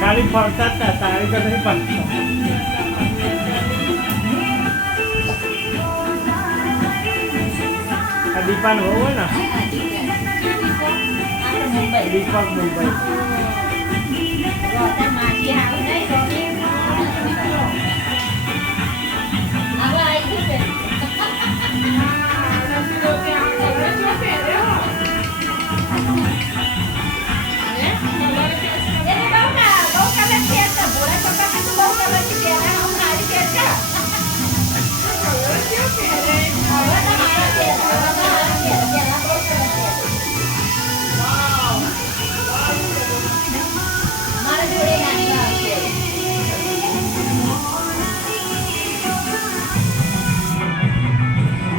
खाली फरतात का सारे का नहीं पड़ता दीपान हो ना दीपक मुंबई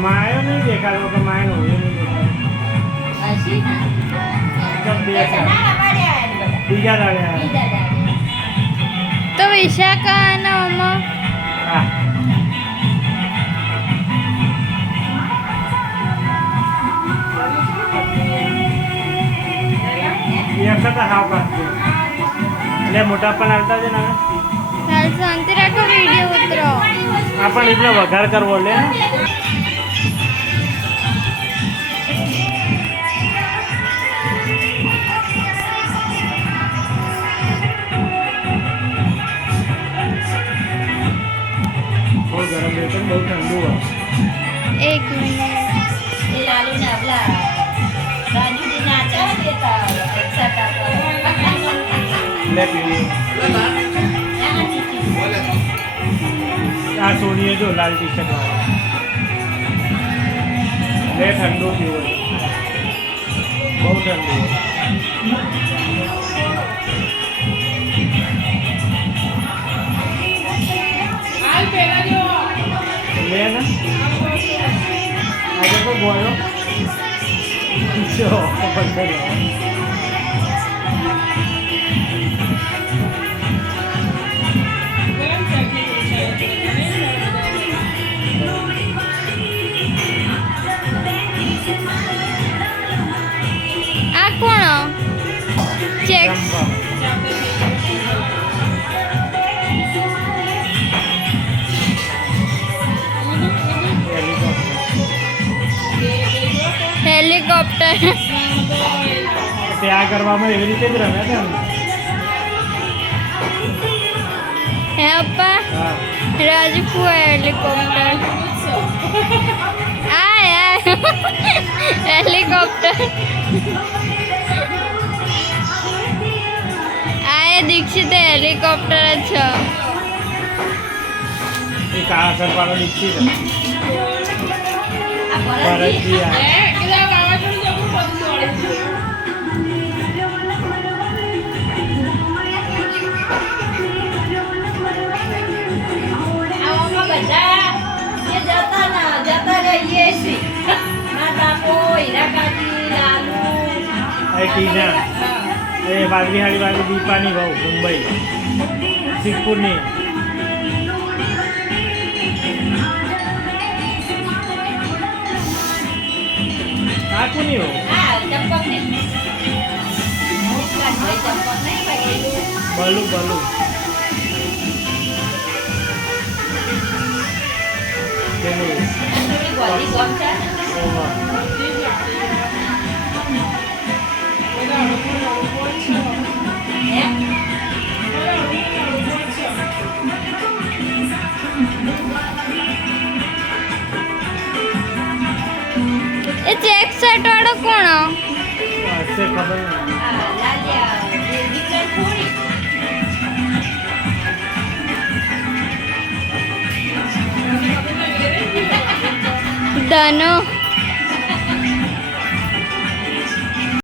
मायो नहीं देखा तो मायो हो नहीं देखा बीजा डाले तो विशाखा ना मम्मा એટલે મોટા પણ આવતા છે ને હાલ શાંતિ રાખો વિડિયો ઉતરો આપણ એટલે વઘાર કરવો લે બહુ ગરમ છે બહુ ઠંડુ હોય એક મિનિટ એ લાલુ ને આપલા રાજુ દી નાચા દેતા અચ્છા કાકા લે પીવી આ સોનીએ જો લાલ ટી શર્ટ વાળા લે ઠંડુ પીવો બહુ ઠંડુ લે ને આજે તો બોલો જો પકડ આ કોણ ચેક હેલિકોપ્ટર ત્યાં કરવામાં એવી રીતે જ રમ્યા હતા હે અપ્પા હા રાજપુ હેલિકોપ્ટર આ યાર હેલિકોપ્ટર આ દીક્ષિત હેલિકોપ્ટર જ છે એ કાળા સર વાળો દીક્ષિત ભરતજી આ ટીના એ વાઘરીહાળી વાળી દીપાની બહુ મુંબઈ સિદ્ધપુરની આ કોની હો બલુ બલુ એ ચેક શર્ટ વાળો કોણ ખબર ધનો